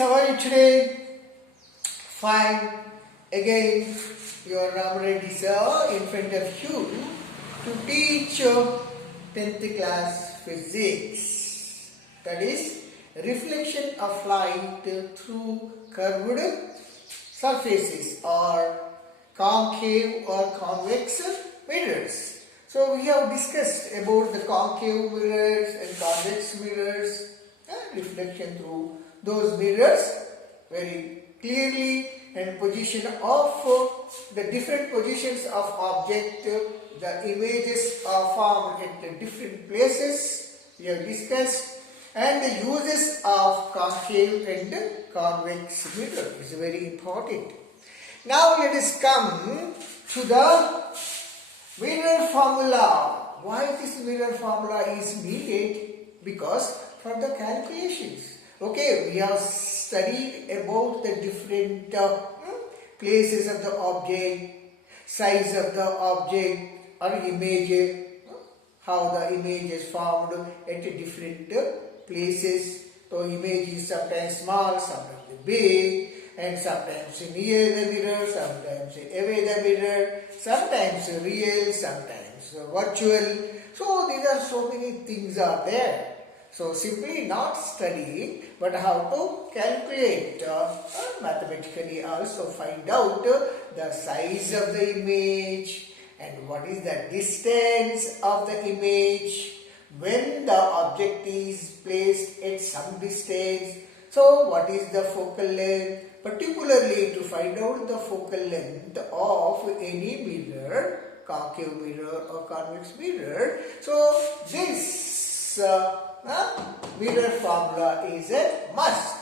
how are you today? Fine. Again, your Reddy sir in front of you to teach 10th class physics. That is reflection of light through curved surfaces or concave or convex mirrors. So we have discussed about the concave mirrors and convex mirrors and reflection through those mirrors very clearly, and position of the different positions of object, the images are formed at the different places we have discussed, and the uses of concave and convex mirror is very important. Now let us come to the mirror formula. Why this mirror formula is needed? Because for the calculations. Okay, we have studied about the different places of the object, size of the object or image, how the image is formed at different places. So image is sometimes small, sometimes big, and sometimes near the mirror, sometimes away the mirror, sometimes real, sometimes virtual. So these are so many things are there. So simply not studying, but how to calculate mathematically, also find out the size of the image and what is the distance of the image when the object is placed at some distance. So what is the focal length? Particularly to find out the focal length of any mirror, concave mirror or convex mirror. So this mirror formula is a must.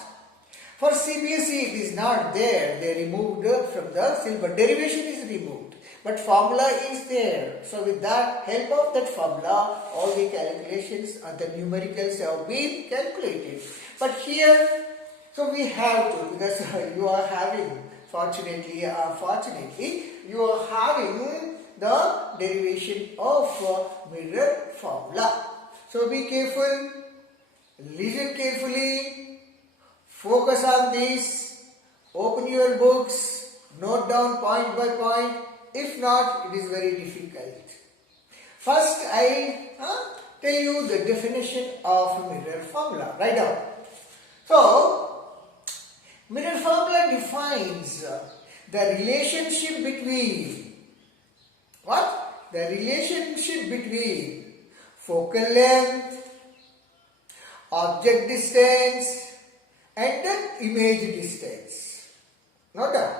For CBSE it is not there. They removed from the syllabus. Derivation is removed, but formula is there. So with that help of that formula, all the calculations and the numericals have been calculated. But here, so we have to, because you are having, fortunately or unfortunately, you are having the derivation of mirror formula. So be careful, listen carefully, focus on this, open your books, note down point by point. If not, it is very difficult. First, I tell you the definition of mirror formula. Write down. So, mirror formula defines the relationship between what? The relationship between focal length, object distance and image distance. Note down.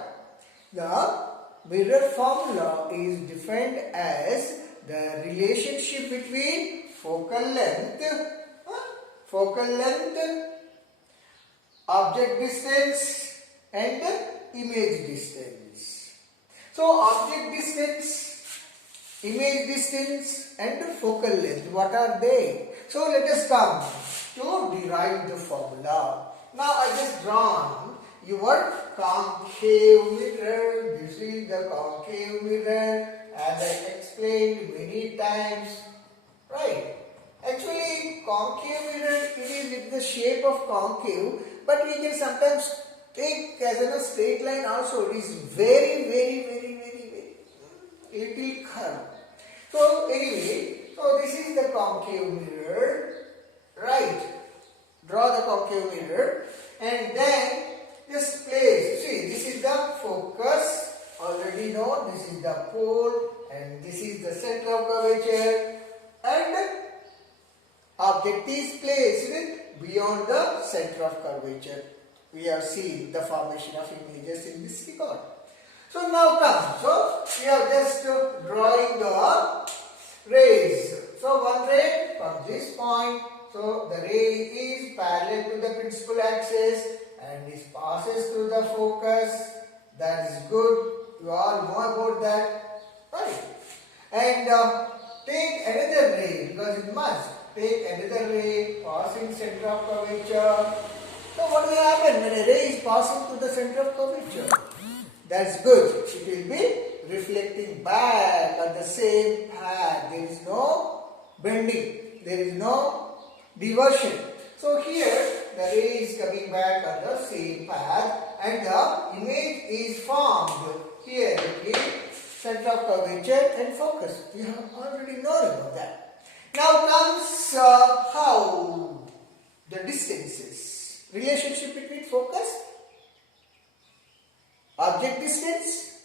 The mirror formula is defined as the relationship between focal length, object distance and image distance. So object distance, image distance and focal length, what are they? So let us come to derive the formula. Now I just drawn your concave mirror. This is the concave mirror, as I explained many times, right? Actually, concave mirror, it is with the shape of concave, but we can sometimes take as a straight line also. It is very little curve. So anyway, so this is the concave mirror, right? Draw the concave mirror and then just place. See, this is the focus, already know. This is the pole and this is the center of curvature, and object is placed beyond the center of curvature. We have seen the formation of images in this record. So now come. So we are just drawing the rays. So one ray from this point. So the ray is parallel to the principal axis and this passes through the focus. That is good. You all know about that, right? And take another ray, because it must. Take another ray passing center of curvature. So what will happen when a ray is passing through the center of curvature? That's good. It will be reflecting back on the same path. There is no bending. There is no diversion. So here the ray is coming back on the same path and the image is formed here between center of curvature and focus. We have already known about that. Now comes how the distances. Relationship between focus, object distance,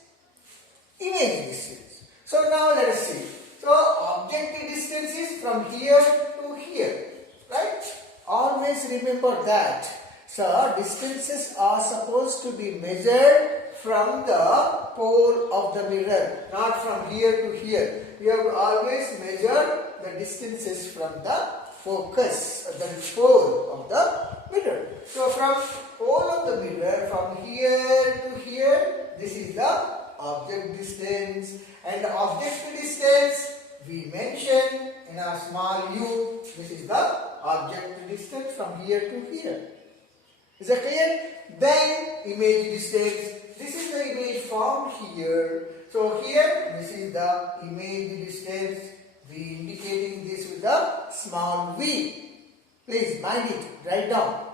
image distance. So now let us see. So object distance is from here to here, right? Always remember that. So distances are supposed to be measured from the pole of the mirror, not from here to here. You have to always measure the distances from the focus, the pole of the mirror. So from pole of the mirror, from here to here, this is the object distance. And the object distance we mentioned in our small u, this is the object distance from here to here. Is that clear? Then image distance. This is the image formed here. So here, this is the image distance. We indicating this with the small v. Please mind it, write down.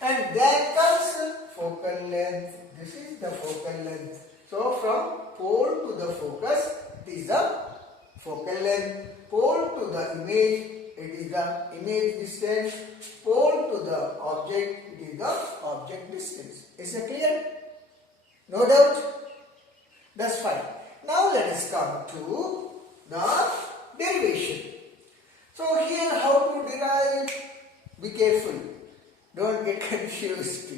And then comes focal length. This is the focal length. So from pole to the focus, it is the focal length. Pole to the image, it is the image distance. Pole to the object, it is the object distance. Is it clear? No doubt? That's fine. Now let us come to the derivation. So here how to derive? Be careful. Don't get confused.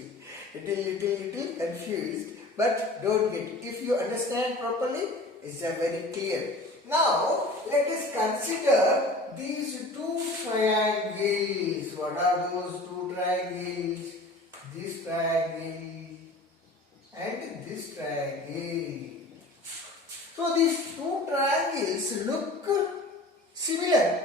Little confused. But don't get. If you understand properly, it's very clear. Now let us consider these two triangles. What are those two triangles? This triangle and this triangle. So these two triangles look similar,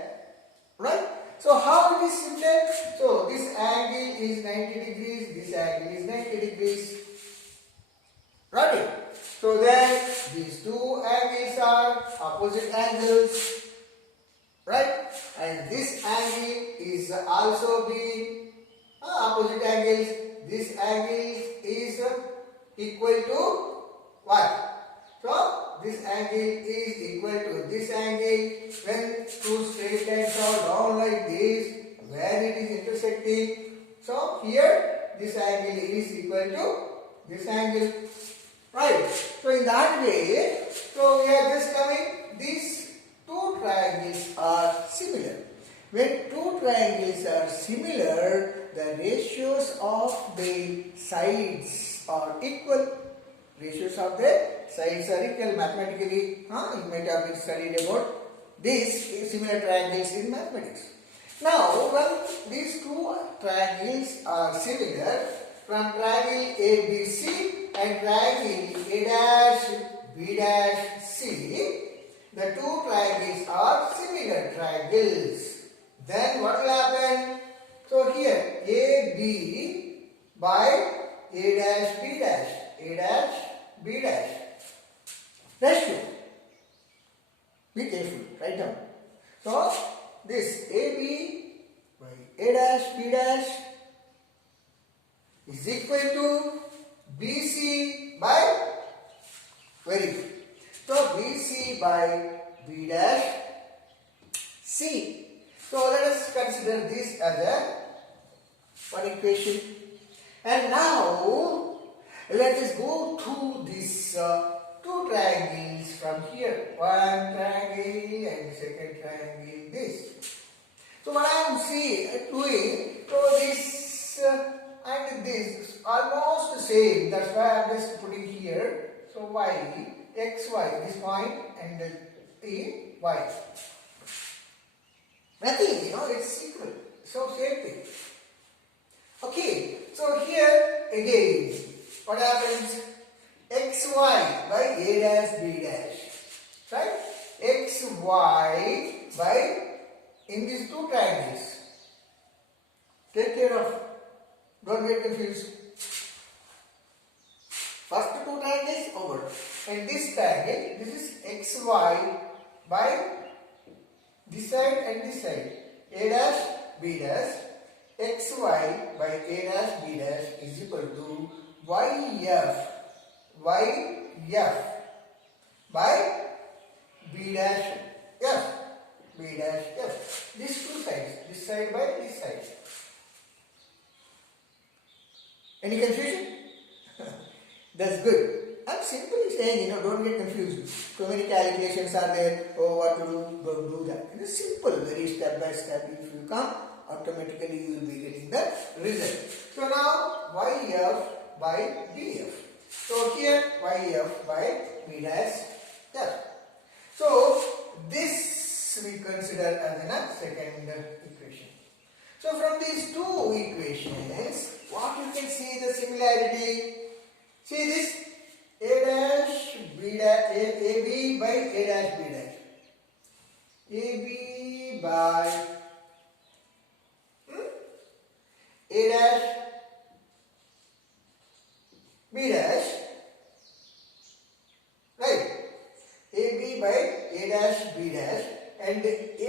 right? So how it is similar? So this angle is 90 degrees, this angle is 90 degrees. Right? So then these two angles are opposite angles. Right? And this angle is also being opposite angles. This angle is equal to what? So this angle is equal to this angle. When two straight lines are drawn like this, where it is intersecting. So here this angle is equal to this angle. Right. So in that way, so we are just coming, these two triangles are similar. When two triangles are similar, the ratios of the sides are equal. Ratios of the sides are equal mathematically. You might have been studied about these similar triangles in mathematics. Now, when these two triangles are similar, from triangle ABC and triangle A', the two triangles are similar triangles. Then what will happen? So here AB by A', B'. Ratio. Be careful, write down. So this AB by A', B' is equal to BC by, very good. So BC by B', So let us consider this as one equation. And now let us go to these two triangles from here. One triangle and second triangle, this. So what I am doing, so this and this almost the same. That's why I am just putting here. So y, x, y, this point and the y. Nothing, it's equal. So same thing. Okay, so here again, what happens? Xy by A', B'. Right? Xy by, in these two triangles. Take care of, don't get confused. First two triangles over. And this triangle, this is xy by this side and this side. A', B'. xy by a dash b dash is equal to yf by b dash f. B dash f. These two sides, this side by this side. Any confusion? That's good. I'm simply saying, don't get confused. So many calculations are there. Oh, what to do? Don't do that. It is simple, very step by step. If you come, automatically you will be getting the result. So now, yf by bf. So here, yf by b dash f. So this we consider as a second equation. So from these two equations, what you can see the similarity? See this a dash b dash ab by a dash b dash. ab by a dash b dash, right? ab by a dash b dash and a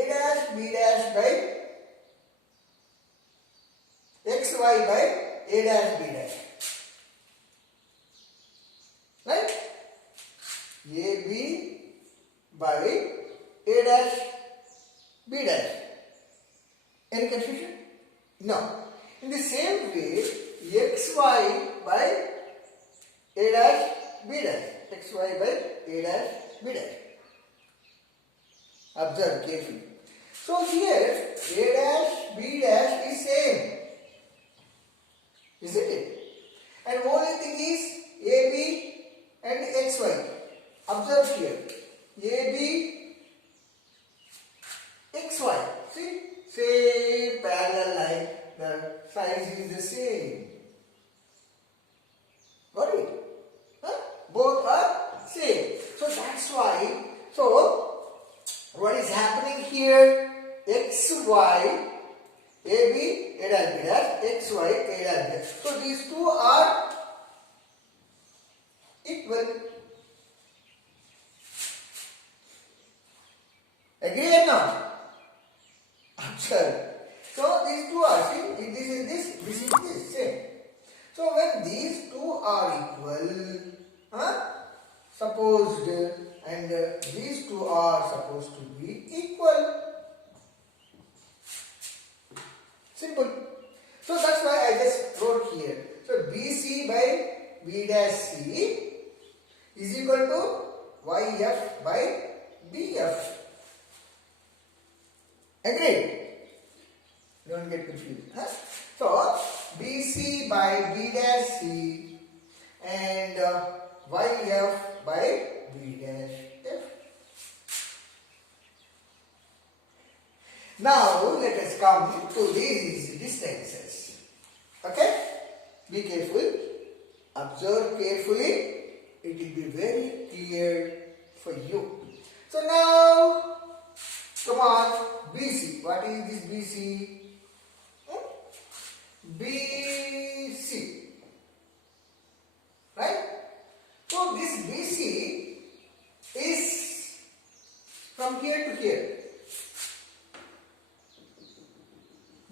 dash b dash by xy by a dash b dash, right? ab by a dash b dash. Any confusion? No. In the same way, xy by a dash b dash, xy by a dash b dash. Observe carefully. So here a dash b dash is same, isn't it? And only thing is ab and xy. Observe here ab xy. See, same parallel line. The size is the same. Got it? Huh? Both are same. So that's why. So what is happening here? xy, ab, a dash, b dash, xy, a dash, b dash. So these two are equal. Agree or not? Observe. So these two are, see, this is this, same. So when these two are equal, supposed, and these two are supposed to be equal. Simple. So that's why I just wrote here. So BC by B dash C is equal to YF by BF. Agreed? Don't get confused. Huh? So BC by B dash C and YF by B dash F. Now let us come to these distances. Okay? Be careful. Observe carefully. It will be very clear for you. So now, come on, BC. What is this BC? BC. Right? So this BC is from here to here.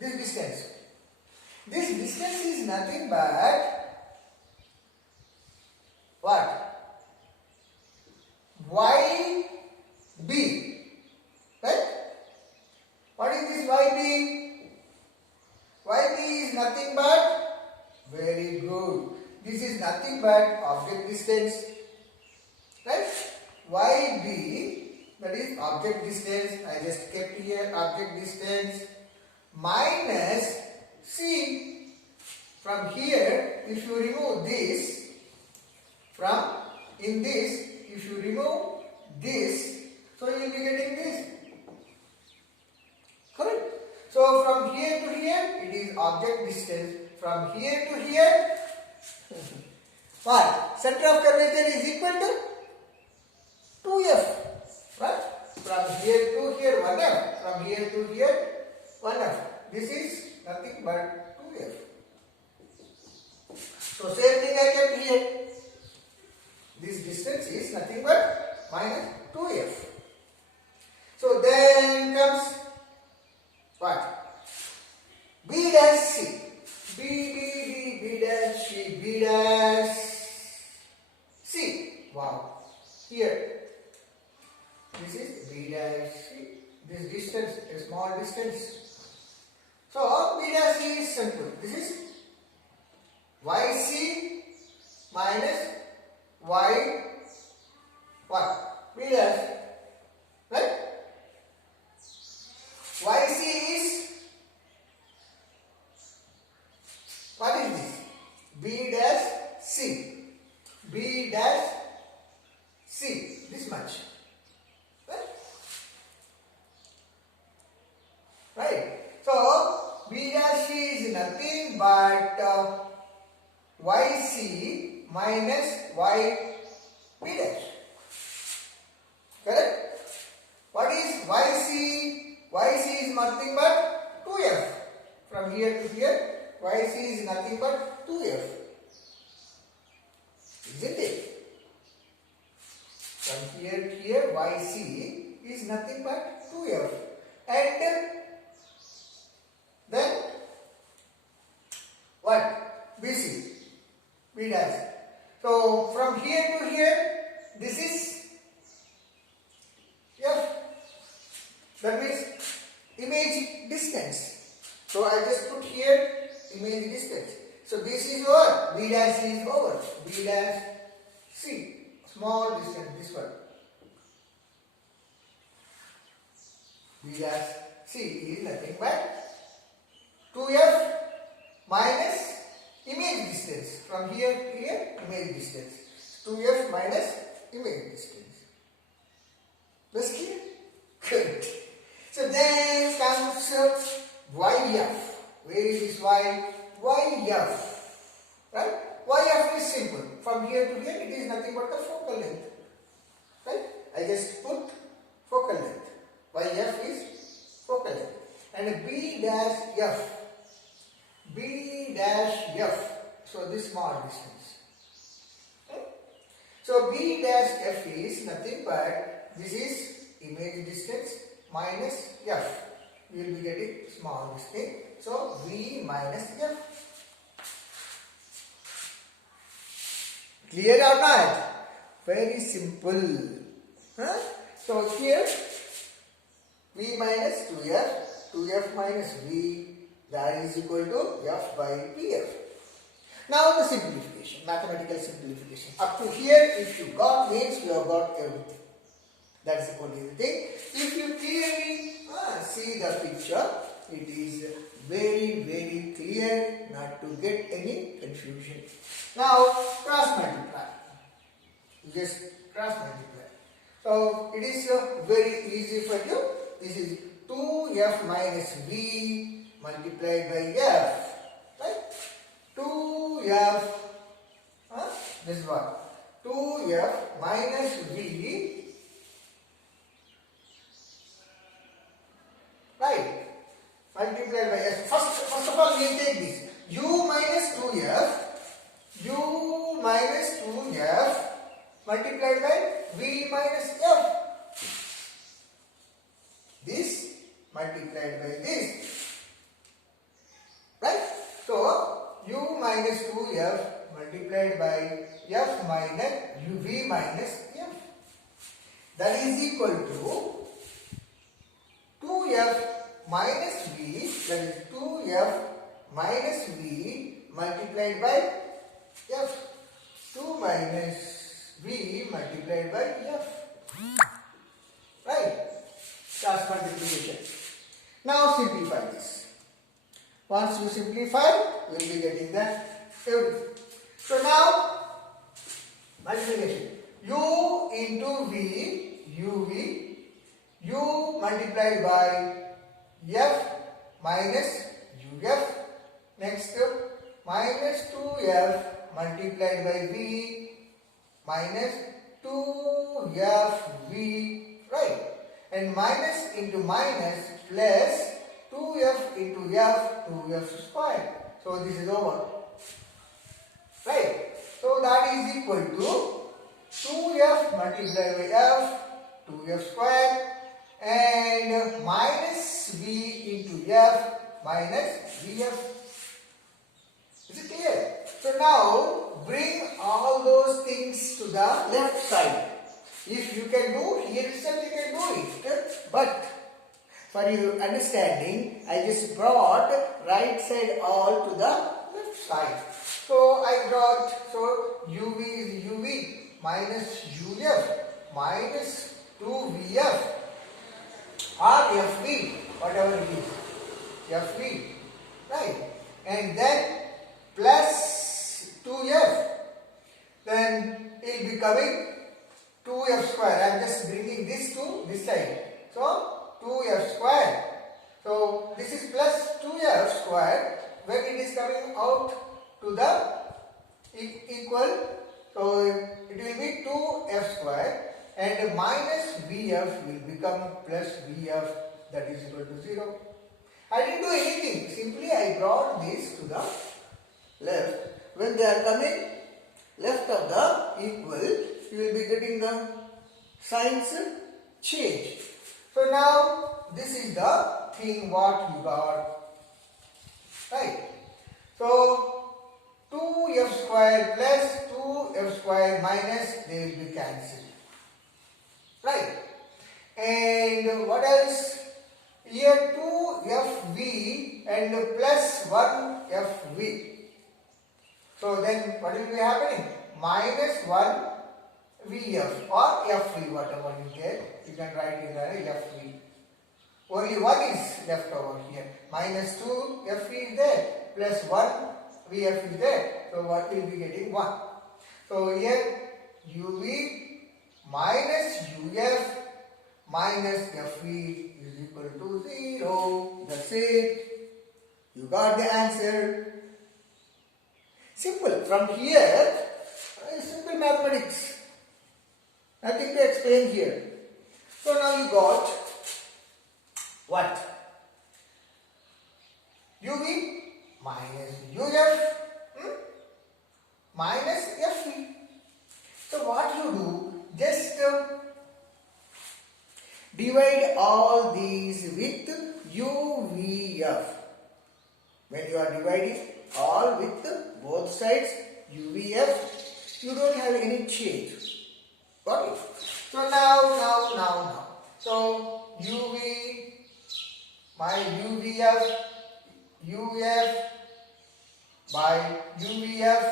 This distance. This distance is nothing but what? YB. Right? What is this YB? YB is nothing but, very good, this is nothing but object distance. Right? YB, that is object distance. I just kept here object distance minus C. From here, if you remove this, from in this, if you remove this, so you will be getting this. Correct? So from here to here, it is object distance. From here to here, what? Center of curvature is equal to 2F. Right? From here to here, 1F. From here to here, 1F. This is nothing but 2F. So same thing I kept here. This distance is nothing but minus 2F. So then comes what? B dash dash C. Wow. Here. This is B dash C. This distance, a small distance. So B dash C is simple. This is YC minus Y what? B dash. Right? YC is what is this? B dash C. B dash C. This much. Right? Right. So B dash C is nothing but YC minus Y B dash. Correct? What is YC? YC is nothing but 2F. From here to here, YC is nothing but 2F. Isn't it? From here to here, YC is nothing but 2F. And then what? BC. B dash. So from here to here, this is F. That means image distance. So I just put here image distance. So this is what? B dash is over. B dash C. Small distance, this one. B dash C is nothing but 2F minus image distance. From here to here, image distance. 2F minus image distance. That's clear? Good. So then comes YF. Where is this Y? YF. Right? YF is simple. From here to here, it is nothing but the focal length. Right? I just put focal length. YF is focal length. And B dash F. B dash F. So this small distance. Okay? So B dash F is nothing but this is image distance minus F. We will be getting small distance. So V minus F. Clear or not? Very simple. Huh? So here V minus 2F, 2F minus V, that is equal to F by PF. Now the simplification, mathematical simplification. Up to here, if you got means you have got everything. That is the only thing. If you clearly see the picture, it is very, very clear, not to get any confusion. Now cross multiply. Just cross multiply. So it is very easy for you. This is 2F minus V multiplied by F. Right? 2F. This is what? 2F minus V. Right? Multiplied by S. First of all, we take this. U minus 2F. U minus 2F multiplied by V minus F. This multiplied by this. Right? So, U minus 2F multiplied by F minus V minus F. That is equal to 2F minus V, that is 2F minus V multiplied by F. 2 minus V multiplied by F. Right? Cross multiplication. Now simplify this. Once you simplify, you will be getting the everything. So now multiplication. U into V, UV, U multiplied by F minus UF. Next, minus 2F multiplied by V minus 2FV. Right? And minus into minus plus 2F into F, 2F square. So this is over. Right? So that is equal to 2F multiplied by F, 2F square, and minus V into F minus VF. Is it clear? So now bring all those things to the left side. If you can do, here itself you can do it. But for your understanding, I just brought right side all to the left side. So I brought, so UV is UV minus UF minus 2VF or FV, whatever it is, FV, right? And then plus 2F, then it will be coming 2F square. I am just bringing this to this side. So 2F square. So this is plus 2F square when it is coming out to the equal. So it will be 2F square and minus VF will become plus VF, that is equal to 0. I didn't do anything. Simply I brought this to the left. When they are coming left of the equal, you will be getting the signs change. So now this is the thing what you got, right? So 2F square plus 2F square minus, they will be cancelled, right? And what else? Here 2FV and plus 1FV. So then what will be happening? Minus 1VF or FV, whatever you get. You can write in there FV. Only 1 is left over here. Minus 2 FV is there. Plus 1 VF is there. So what will be getting? 1. So here UV minus UF minus FV is equal to 0. That's it. You got the answer. Simple. From here, simple mathematics. Nothing to explain here. So now you got what? UV minus UF minus FV. So what you do, just divide all these with UVF. When you are dividing all with both sides UVF, you don't have any change. Got it? So now. So UV by UVF, UF by UVF,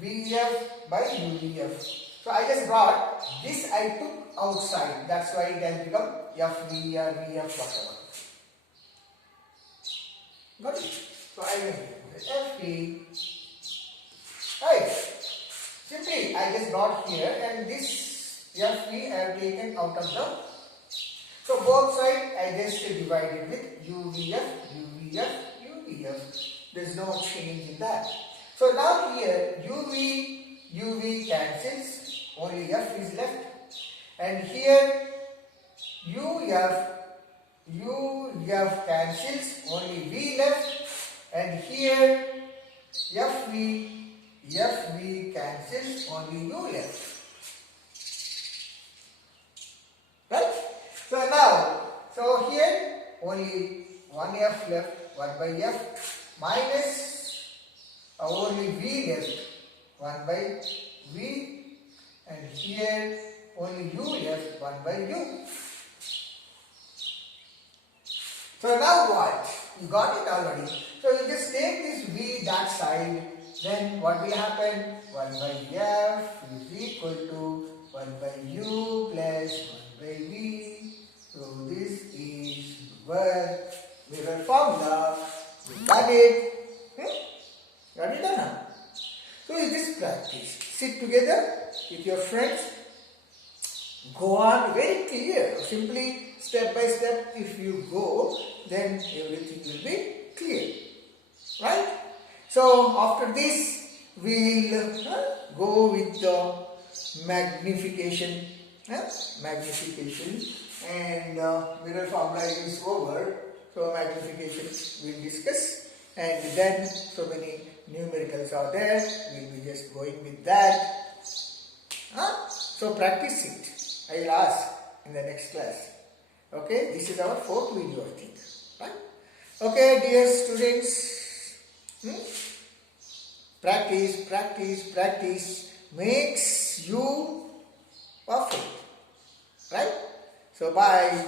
VF by UVF. So I just brought this, I took outside. That's why it has become FV or VF, whatever. Got it? So I will FV. Right. Simply I just brought here and this FV I have taken out of the. So both sides I just divided with UVF, UVF, UVF. There is no change in that. So now here UV cancels, only F is left. And here UF cancels, only V left. And here FV cancels, only U left. Right? So here only one F left, 1 by F minus only V left, 1 by V, and here only U left, 1 by U. So now what? You got it already. So you just take this V that side, then what will happen? 1 by F is equal to 1 by U plus 1 by V. So this is mirror formula. You got it? Got it or not? So in this practice, sit together with your friends. Go on very clear. Simply step by step, if you go, then everything will be clear. Right? So after this, we will go with the magnification. Magnification and mirror formula is over. So magnification we will discuss, and then so many numericals are there. We will be just going with that. So practice it. I will ask in the next class. Okay, this is our 4th video, I think. Right? Okay, dear students. Practice, practice, practice makes you perfect. Right? So bye.